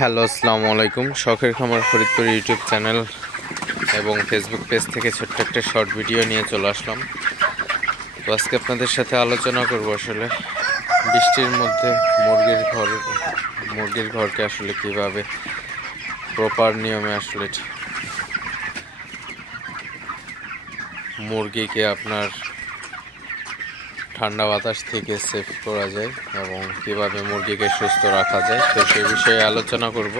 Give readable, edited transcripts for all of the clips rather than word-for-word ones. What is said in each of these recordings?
Hello, আসসালামু আলাইকুম। শখের খামার ফরিদপুর ইউটিউব চ্যানেল এবং ফেসবুক পেজ থেকে ছোট্ট একটা শর্ট ভিডিও নিয়ে চলে আসলাম। তো আজকে আপনাদের সাথে আলোচনা করব আসলে বৃষ্টির মধ্যে মুরগির ঘরকে আসলে কিভাবে প্রপার নিয়মে আসলে মুরগিকে আপনার ঠান্ডা বাতাস থেকে সেভ করা যায় এবং কিভাবে মুরগিকে সুস্থ রাখা যায়, তো সেই বিষয়ে আলোচনা করব।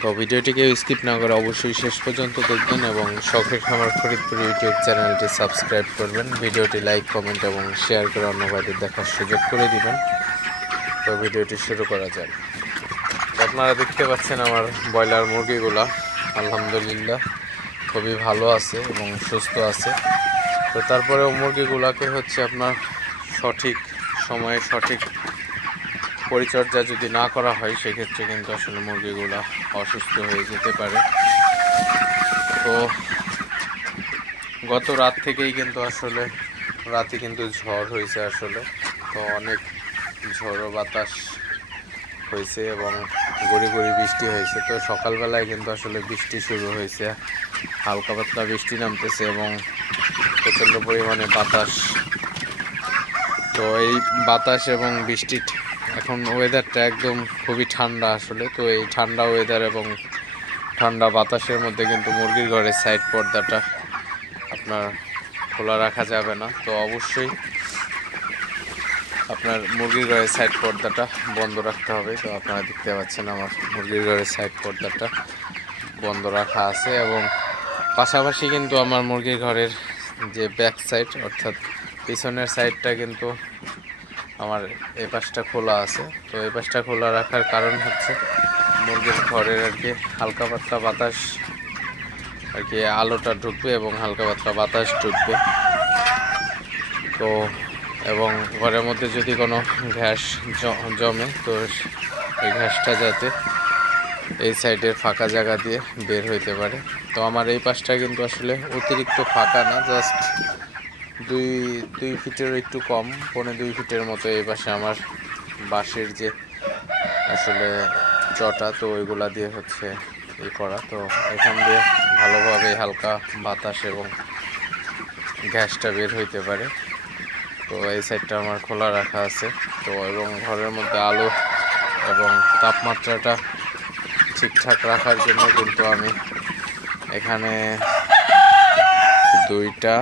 তো ভিডিওটিকে স্কিপ না করে অবশ্যই শেষ পর্যন্ত দেখবেন এবং শখের খামার ফরিদপুর ইউটিউব চ্যানেলটি সাবস্ক্রাইব করবেন। ভিডিওটি লাইক, কমেন্ট এবং শেয়ার করে অন্য ভাইদের দেখার সুযোগ করে দিবেন। তো ভিডিওটি শুরু করা যাক। তো আপনারা দেখতে পাচ্ছেন আমার ব্রয়লার মুরগিগুলা আলহামদুলিল্লাহ খুবই ভালো আছে এবং সুস্থ আছে। তো তারপরেও মুরগিগুলাকে হচ্ছে আপনার সঠিক সময়ে সঠিক পরিচর্যা যদি না করা হয় সেক্ষেত্রে কিন্তু আসলে মুরগিগুলা অসুস্থ হয়ে যেতে পারে। তো গত রাত থেকেই কিন্তু আসলে রাতে কিন্তু ঝড় হয়েছে আসলে, তো অনেক ঝড়ো বাতাস হয়েছে এবং গড়ি গড়ি বৃষ্টি হয়েছে। তো সকালবেলায় কিন্তু আসলে বৃষ্টি শুরু হয়েছে, হালকা পাতলা বৃষ্টি নামতেছে এবং প্রচণ্ড পরিমাণে বাতাস। তো এই বাতাস এবং বৃষ্টি এখন ওয়েদারটা একদম খুবই ঠান্ডা আসলে। তো এই ঠান্ডা ওয়েদার এবং ঠান্ডা বাতাসের মধ্যে কিন্তু মুরগির ঘরের সাইড পর্দাটা আপনার খোলা রাখা যাবে না। তো অবশ্যই আপনার মুরগির ঘরের সাইড পর্দাটা বন্ধ রাখতে হবে। তো আপনারা দেখতে পাচ্ছেন আমার মুরগির ঘরের সাইড পর্দাটা বন্ধ রাখা আছে এবং পাশাপাশি কিন্তু আমার মুরগির ঘরের যে ব্যাক সাইড অর্থাৎ পিছনের সাইডটা কিন্তু আমার এই পাশটা খোলা আছে। তো এই পাশটা খোলা রাখার কারণ হচ্ছে মুরগির ঘরের আর কি হালকা পাতলা বাতাস আর কি আলোটা ঢুকবে এবং হালকা পাতলা বাতাস ঢুকবে। তো এবং ঘরের মধ্যে যদি কোনো ঘাস জমে তো এই ঘাসটা যাতে এই সাইডের ফাঁকা জায়গা দিয়ে বের হইতে পারে। তো আমার এই পাশটা কিন্তু আসলে অতিরিক্ত ফাঁকা না, জাস্ট দুই ফিটের একটু কম, 2.25 ফিটের মতো এই পাশে আমার বাঁশের যে আসলে চটা, তো ওইগুলা দিয়ে হচ্ছে ই করা। তো এখান দিয়ে ভালোভাবে হালকা বাতাস এবং গ্যাসটা বের হইতে পারে। তো এই সাইডটা আমার খোলা রাখা আছে। তো এবং ঘরের মধ্যে আলো এবং তাপমাত্রাটা ঠিকঠাক রাখার জন্য কিন্তু আমি এখানে দুইটা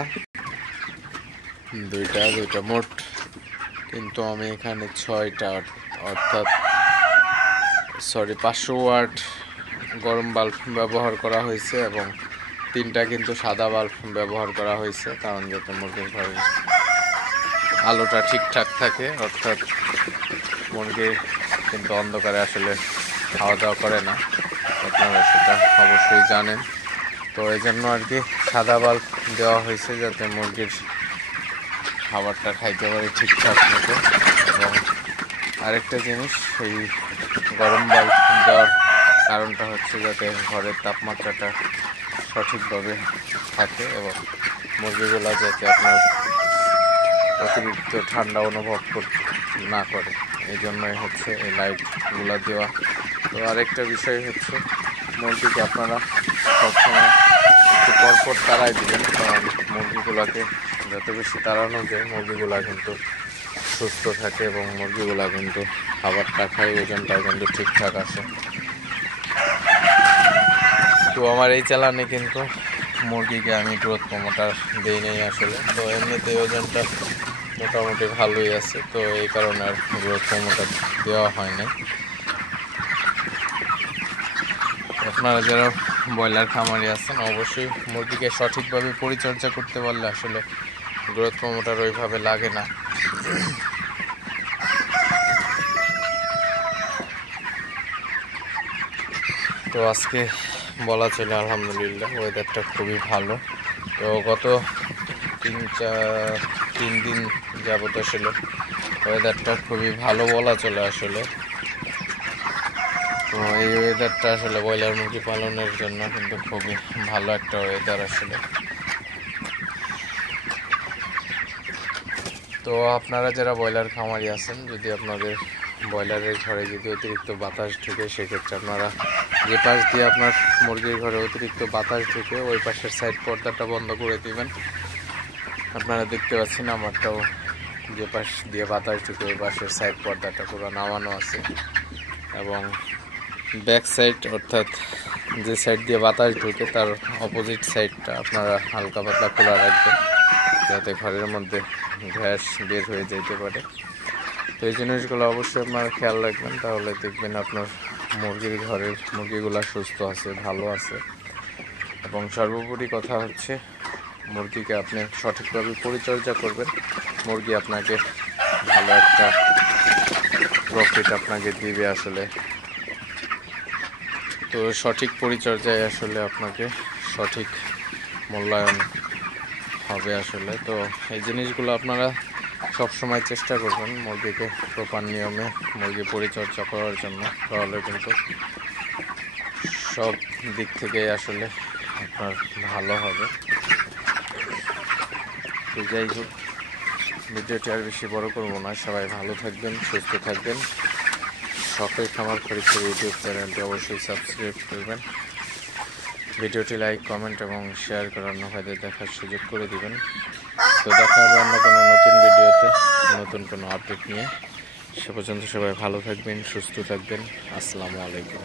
মোট কিন্তু আমি এখানে 6টা অর্থাৎ 500 ওয়াট গরম বাল্ব ব্যবহার করা হয়েছে এবং 3টা কিন্তু সাদা বাল্ব ব্যবহার করা হয়েছে, কারণ যাতে মুরগির ঘরের আলোটা ঠিকঠাক থাকে। অর্থাৎ মুরগি কিন্তু অন্ধকারে আসলে খাওয়া দাওয়া করে না, আপনারা সেটা অবশ্যই জানেন। তো এই জন্য আর কি সাদা বাল্ব দেওয়া হয়েছে যাতে মুরগির খাবারটা খাইতে পারে ঠিকঠাক মতো। এবং আরেকটা জিনিস, এই গরম বাল্ব দেওয়ার কারণটা হচ্ছে যাতে ঘরের তাপমাত্রাটা সঠিকভাবে থাকে এবং মুরগিগুলো যাতে আপনার অতিরিক্ত ঠান্ডা অনুভব না করে, এই জন্যই হচ্ছে এই লাইটগুলো দেওয়া। তো আরেকটা বিষয় হচ্ছে মুরগিকে আপনারা সবসময় একটু পরপর তাড়াই দিবেন, কারণ মুরগিগুলোকে যত বেশি তাড়ানো যায় মুরগিগুলা কিন্তু সুস্থ থাকে এবং মুরগিগুলা কিন্তু খাবারটা খায়, ওজনটাও কিন্তু ঠিকঠাক আসে। তো আমার এই চালানে কিন্তু মুরগিকে আমি গ্রোথ প্রমোটার দিই নাই আসলে। তো এমনিতে ওজনটা মোটামুটি ভালোই আছে, তো এই কারণে আর গ্রোথ প্রমোটার দেওয়া হয় না। আপনারা যারা ব্রয়লার খামারি আছেন অবশ্যই মুরগিকে সঠিকভাবে পরিচর্যা করতে পারলে আসলে গ্রোথ প্রমোটার ওইভাবে লাগে না। তো আজকে বলা চলে আলহামদুলিল্লাহ ওয়েদারটা খুবই ভালো। তো গত 3 দিন যাবত আসলে ওয়েদারটা খুবই ভালো বলা চলে আসলে। তো এই ওয়েদারটা আসলে ব্রয়লার মুরগি পালনের জন্য কিন্তু খুবই ভালো একটা ওয়েদার আসলে। তো আপনারা যারা ব্রয়লার খামারি আছেন, যদি আপনাদের ব্রয়লারের ঘরে যদি অতিরিক্ত বাতাস ঢুকে সেক্ষেত্রে আপনারা যে পাশ দিয়ে আপনার মুরগির ঘরে অতিরিক্ত বাতাস ঢুকে ওই পাশের সাইড পর্দাটা বন্ধ করে দিবেন। আপনারা দেখতে পাচ্ছেন আমারটাও যে পাশ দিয়ে বাতাস ঢুকে ওই পাশের সাইড পর্দাটা পুরো নামানো আছে, এবং ব্যাক সাইড অর্থাৎ যে সাইড দিয়ে বাতাস ঢুকে তার অপোজিট সাইডটা আপনারা হালকা পাতলা খোলা রাখবেন, যাতে ঘরের মধ্যে গ্যাস বের হয়ে যেতে পারে। তো এই জিনিসগুলো অবশ্যই আপনারা খেয়াল রাখবেন, তাহলে দেখবেন আপনার মুরগির ঘরের মুরগিগুলো সুস্থ আছে, ভালো আছে। এবং সর্বোপরি কথা হচ্ছে মুরগিকে আপনি সঠিকভাবে পরিচর্যা করবেন, মুরগি আপনাকে ভালো একটা প্রফিট আপনাকে দিবে আসলে। তো সঠিক পরিচর্যায় আসলে আপনাকে সঠিক মূল্যায়ন হবে আসলে। তো এই জিনিসগুলো আপনারা সব সময় চেষ্টা করবেন মুরগিকে প্রপার নিয়মে মুরগি পরিচর্যা করার জন্য, তাহলে কিন্তু সব দিক থেকে আসলে আপনার ভালো হবে। তো যাই হোক, ভিডিওটি আর বেশি বড় করবো না, সবাই ভালো থাকবেন, সুস্থ থাকবেন। শখের খামার খরিদপুর ইউটিউব চ্যানেলটি অবশ্যই সাবস্ক্রাইব করবেন, ভিডিওটি লাইক, কমেন্ট এবং শেয়ার করে অন্য ভাইদের দেখার সুযোগ করে দিবেন। তো দেখা হবে অন্য কোনো নতুন ভিডিওতে নতুন কোনো আপডেট নিয়ে। সে পর্যন্ত সবাই ভালো থাকবেন, সুস্থ থাকবেন। আসসালামু আলাইকুম।